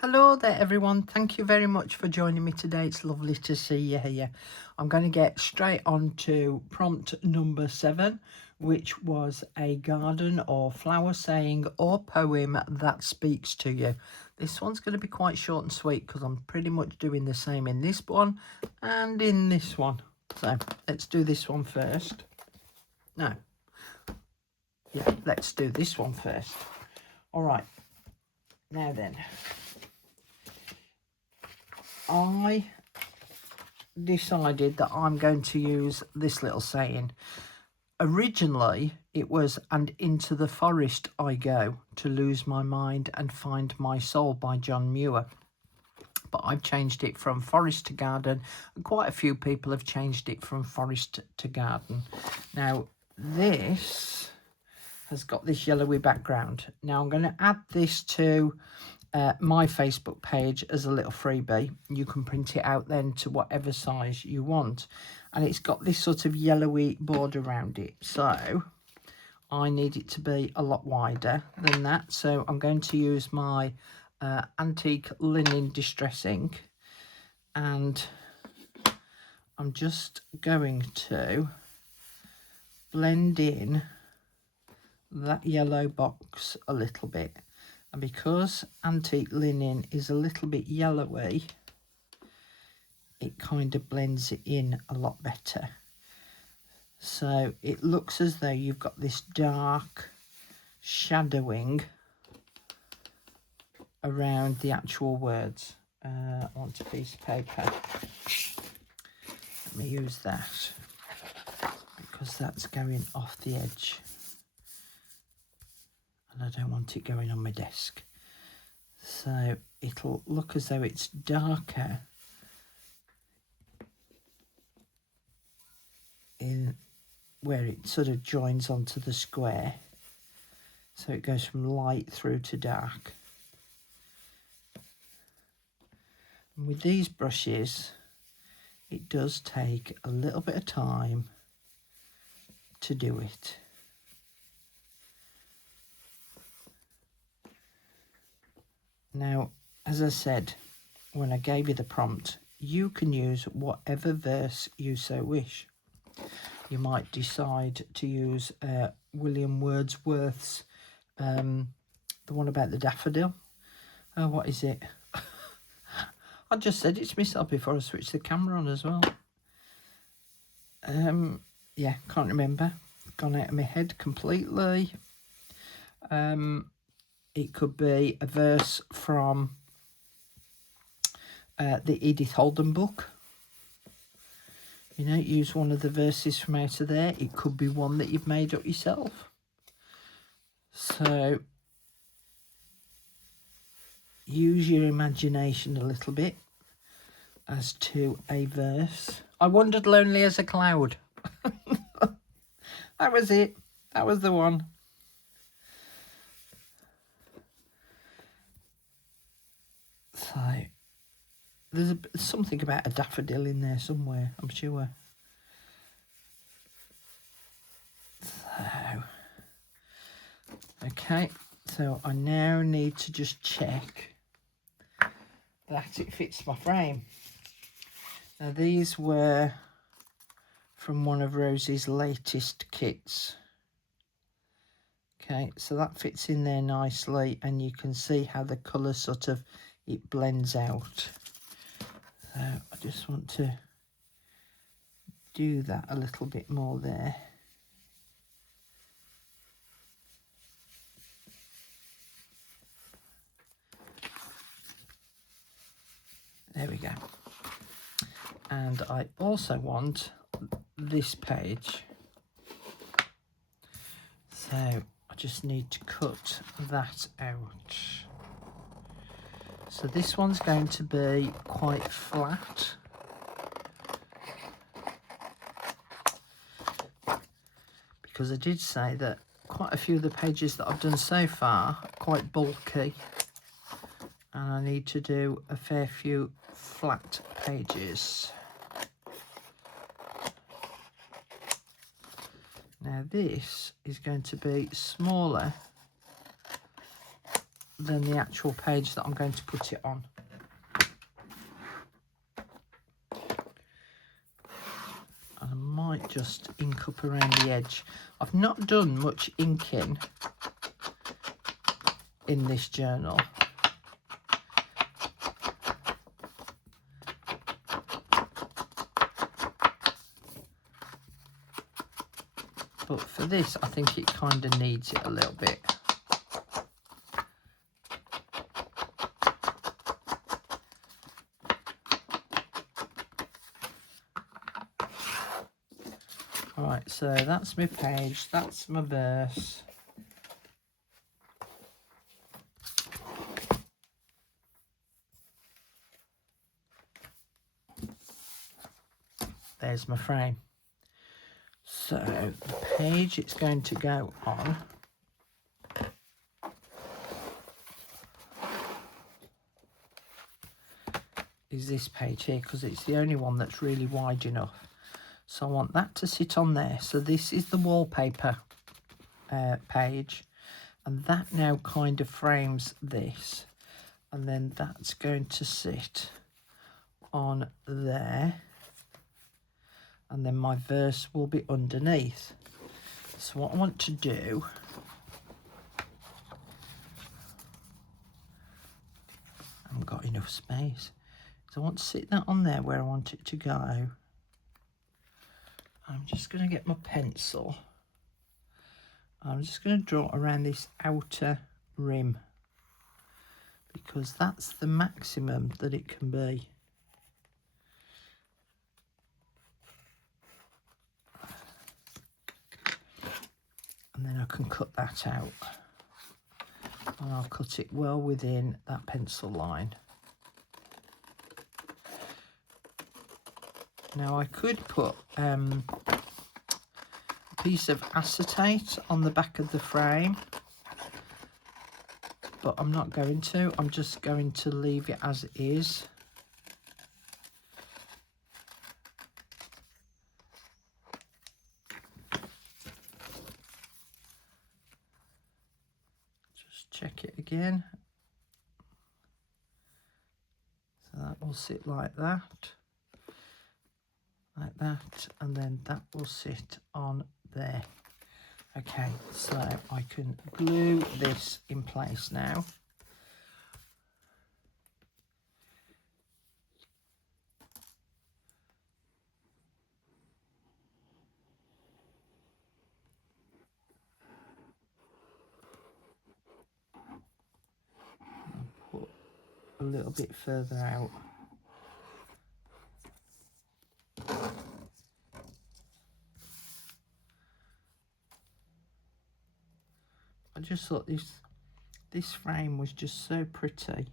Hello there everyone, thank you very much for joining me today. It's lovely to see you here. I'm going to get straight on to prompt number 7, which was a garden or flower saying or poem that speaks to you. This one's going to be quite short and sweet because I'm pretty much doing the same in this one and in this one. So let's do this one first. No, yeah, let's do this one first. All right, now then, I decided that I'm going to use this little saying. Originally it was "and into the forest I go to lose my mind and find my soul" by John Muir, but I've changed it from forest to garden, and quite a few people have changed it from forest to garden. Now this has got this yellowy background. Now I'm going to add this to my Facebook page as a little freebie. You can print it out then to whatever size you want, and it's got this sort of yellowy border around it, so I need it to be a lot wider than that. So I'm going to use my antique linen distress ink, and I'm just going to blend in that yellow box a little bit. And because antique linen is a little bit yellowy, it kind of blends it in a lot better. So it looks as though you've got this dark shadowing around the actual words. I want a piece of paper. Let me use that because that's going off the edge. And I don't want it going on my desk. So it'll look as though it's darker in where it sort of joins onto the square. So it goes from light through to dark. And with these brushes, it does take a little bit of time to do it. Now, as I said, when I gave you the prompt, you can use whatever verse you so wish. You might decide to use William Wordsworth's, the one about the daffodil. Oh, what is it? I just said it to myself before I switched the camera on as well. Yeah, can't remember. Gone out of my head completely. It could be a verse from the Edith Holden book. You know, use one of the verses from out of there. It could be one that you've made up yourself. So use your imagination a little bit as to a verse. I wandered lonely as a cloud. That was it. That was the one. So there's something about a daffodil in there somewhere, I'm sure. So, okay, so I now need to just check that it fits my frame. Now these were from one of Rosie's latest kits. Okay, so that fits in there nicely, and you can see how the colour sort of, it blends out. So I just want to do that a little bit more there. There we go. And I also want this page. So I just need to cut that out. So this one's going to be quite flat. Because I did say that quite a few of the pages that I've done so far are quite bulky. And I need to do a fair few flat pages. Now this is going to be smaller than the actual page that I'm going to put it on. I might just ink up around the edge. I've not done much inking in this journal. But for this, I think it kind of needs it a little bit. Right, so that's my page, that's my verse. There's my frame. So the page it's going to go on is this page here, because it's the only one that's really wide enough. So I want that to sit on there. So this is the wallpaper page, and that now kind of frames this, and then that's going to sit on there, and then my verse will be underneath. So what I want to do, I haven't got enough space, so I want to sit that on there where I want it to go. I'm just going to get my pencil. I'm just going to draw around this outer rim, because that's the maximum that it can be. And then I can cut that out. And I'll cut it well within that pencil line. Now I could put a piece of acetate on the back of the frame, but I'm not going to. I'm just going to leave it as it is. Just check it again. So that will sit like that. Like that, and then that will sit on there. Okay, so I can glue this in place now. I'll put a little bit further out. I just thought this frame was just so pretty.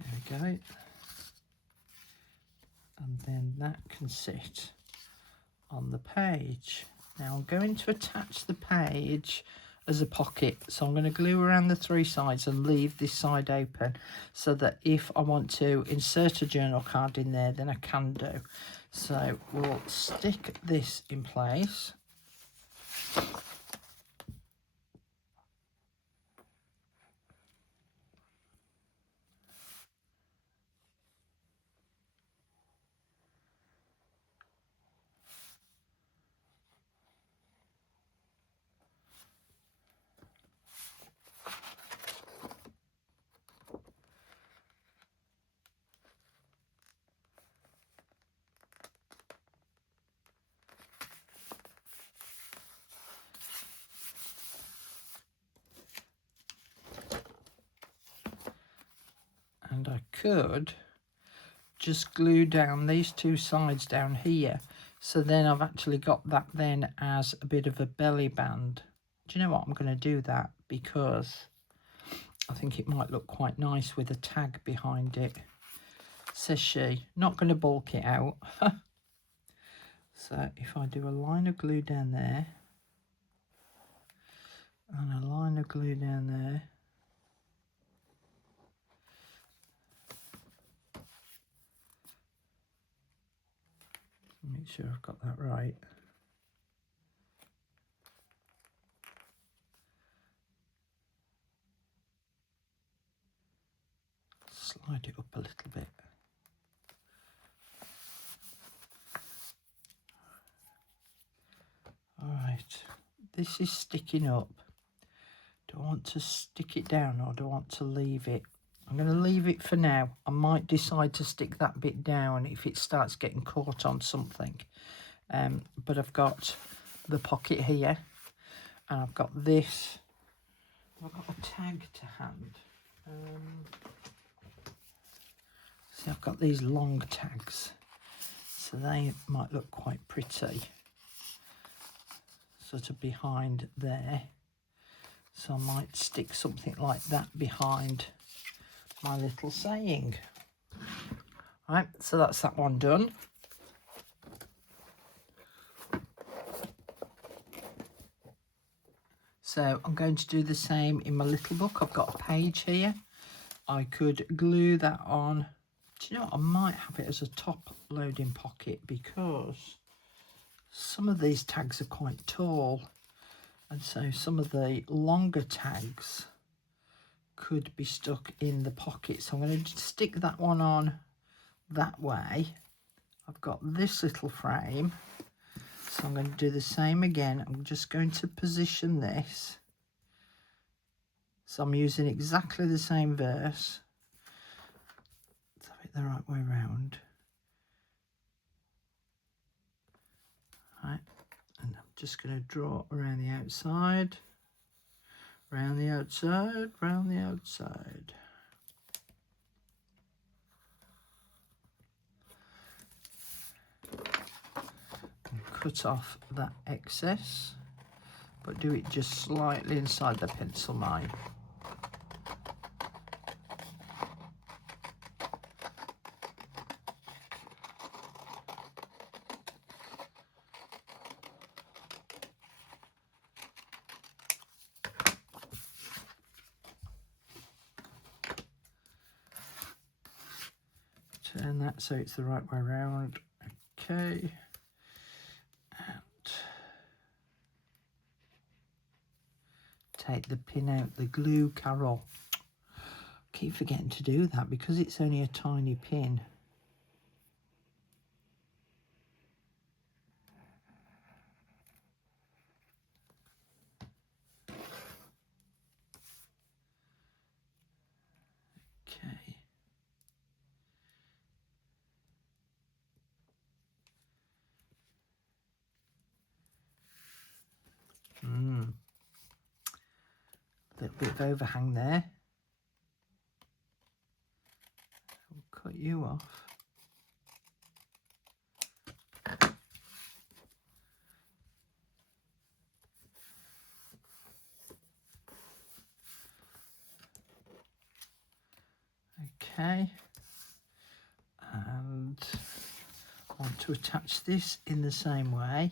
There we go. And then that can sit on the page. Now I'm going to attach the page as a pocket, so I'm going to glue around the three sides and leave this side open, so that if I want to insert a journal card in there, then I can do. So we'll stick this in place. And I could just glue down these two sides down here, so then I've actually got that then as a bit of a belly band. Do you know what? I'm going to do that because I think it might look quite nice with a tag behind it. Says she. Not going to bulk it out. So if I do a line of glue down there and a line of glue down there, Make sure I've got that right. Slide it up a little bit. Alright, this is sticking up. Do I want to stick it down or do I want to leave it? I'm going to leave it for now. I might decide to stick that bit down if it starts getting caught on something. But I've got the pocket here and I've got this. I've got a tag to hand. See, I've got these long tags, so they might look quite pretty, sort of behind there. So I might stick something like that behind my little saying. Right, so that's that one done. So I'm going to do the same in my little book. I've got a page here. I could glue that on. Do you know what? I might have it as a top loading pocket because some of these tags are quite tall. And so some of the longer tags could be stuck in the pocket. So I'm going to stick that one on that way. I've got this little frame. So I'm going to do the same again. I'm just going to position this. So I'm using exactly the same verse. Let's have it the right way around. Right. And I'm just going to draw around the outside. Round the outside, round the outside. And cut off that excess, but do it just slightly inside the pencil mine. Turn that so it's the right way around. Okay. And take the pin out, the glue, Carol. Keep forgetting to do that because it's only a tiny pin. Okay. Little bit of overhang there. I'll cut you off. Okay. And I want to attach this in the same way.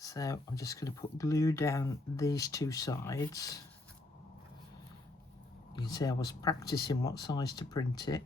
So I'm just going to put glue down these two sides. You can see I was practicing what size to print it.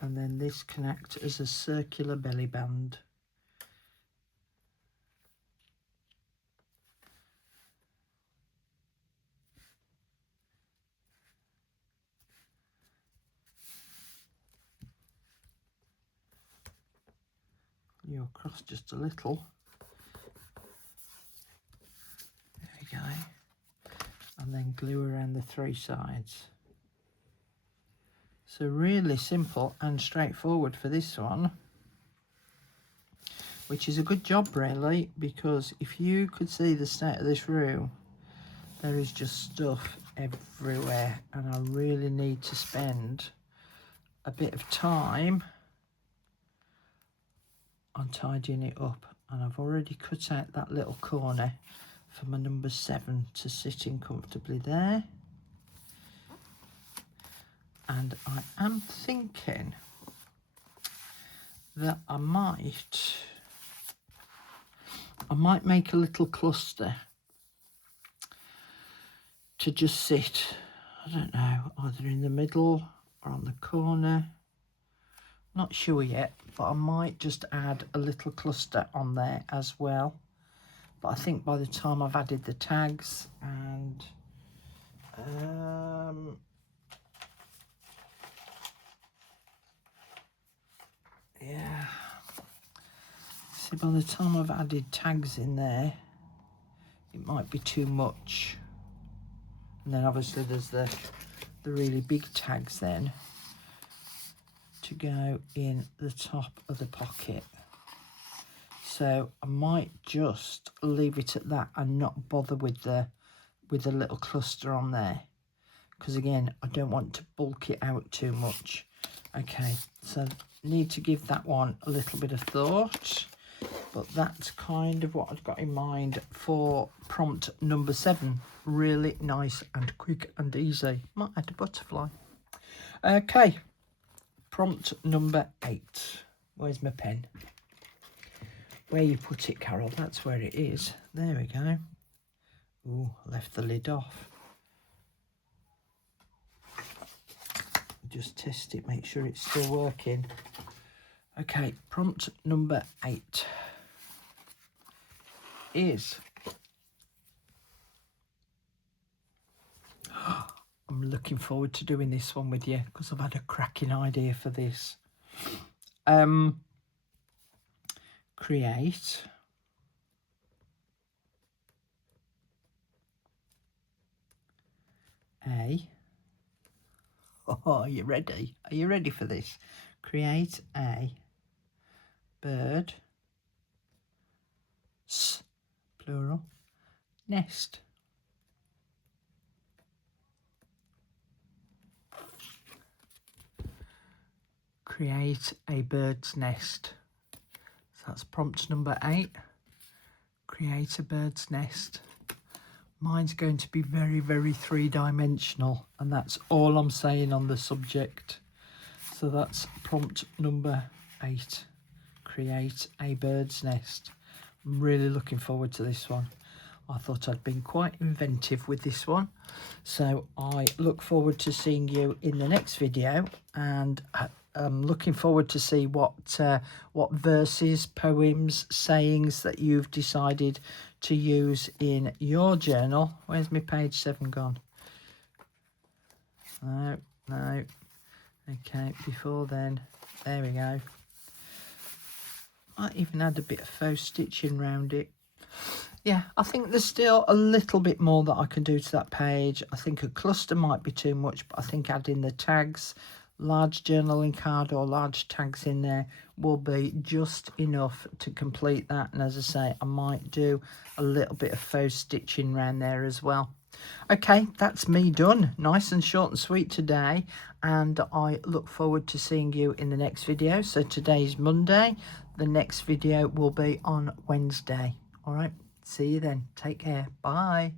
And then this can act as a circular belly band. You're across just a little. There we go. And then glue around the three sides. So really simple and straightforward for this one, which is a good job really, because if you could see the state of this room, there is just stuff everywhere and I really need to spend a bit of time on tidying it up. And I've already cut out that little corner for my number 7 to sit in comfortably there. And I am thinking that I might make a little cluster to just sit, I don't know, either in the middle or on the corner. Not sure yet, but I might just add a little cluster on there as well. But I think by the time I've added the tags and yeah, see, by the time I've added tags in there, it might be too much. And then obviously there's the really big tags then to go in the top of the pocket. So I might just leave it at that and not bother with the little cluster on there, because again, I don't want to bulk it out too much. Okay, so need to give that one a little bit of thought, but that's kind of what I've got in mind for prompt number 7. Really nice and quick and easy. Might add a butterfly. Okay, prompt number 8. Where's my pen? Where you put it, Carol, that's where it is. There we go. Ooh, left the lid off. Just test it, make sure it's still working. Okay, prompt number 8 is... I'm looking forward to doing this one with you because I've had a cracking idea for this. Create a... Oh, are you ready? Are you ready for this? Create a bird, plural, nest. Create a bird's nest. So that's prompt number 8. Create a bird's nest. Mine's going to be very, very 3-dimensional, and that's all I'm saying on the subject. So that's prompt number 8. Create a bird's nest. I'm really looking forward to this one. I thought I'd been quite inventive with this one. So I look forward to seeing you in the next video, and I'm looking forward to see what verses, poems, sayings that you've decided to use in your journal. Where's my page 7 gone? No. Okay, before then, there we go. Might even add a bit of faux stitching around it. Yeah, I think there's still a little bit more that I can do to that page. I think a cluster might be too much, but I think adding the tags, large journaling card or large tags in there will be just enough to complete that. And as I say, I might do a little bit of faux stitching around there as well. Okay, that's me done. Nice and short and sweet today, and I look forward to seeing you in the next video. So today's Monday, the next video will be on Wednesday. All right, see you then. Take care. Bye.